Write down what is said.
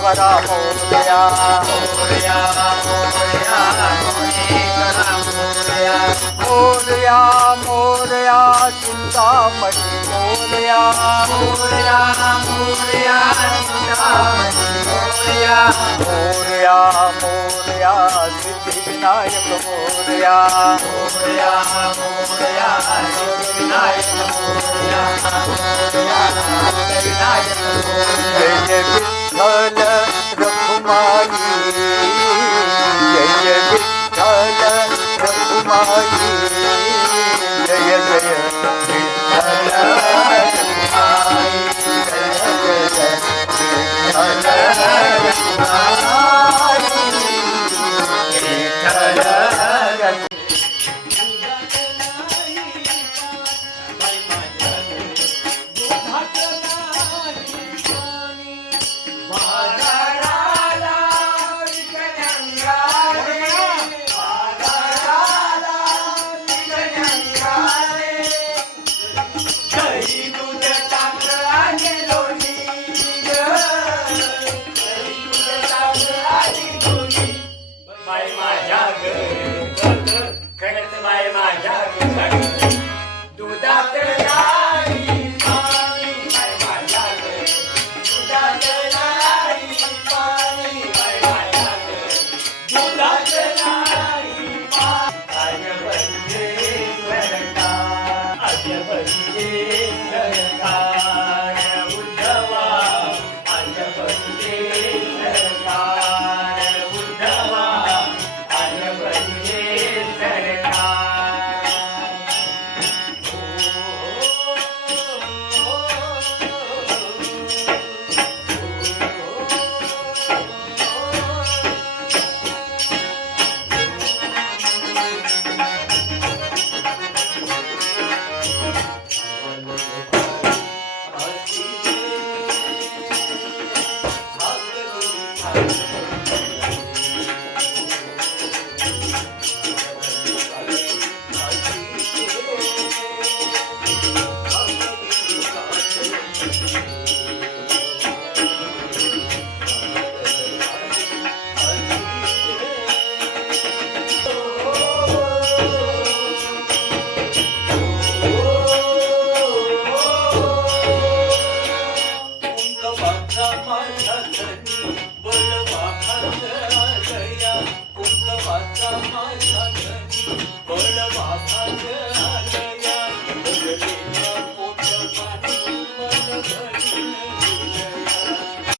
मुनीश्वरा Morya Morya Morya मुनीश्वरा Morya Morya Morya Chintamani Morya Morya Morya Chintamani Morya Morya Morya Siddhivinayak Morya Morya Morya Siddhivinayak Morya Morya Siddhivinayak Morya Jai Vitthal Rakhumai Jai Vitthal Rakhumai Jai Jai Vitthal Rakhumai Jai Jai Vitthal Rakhumai Vitthal Thank you.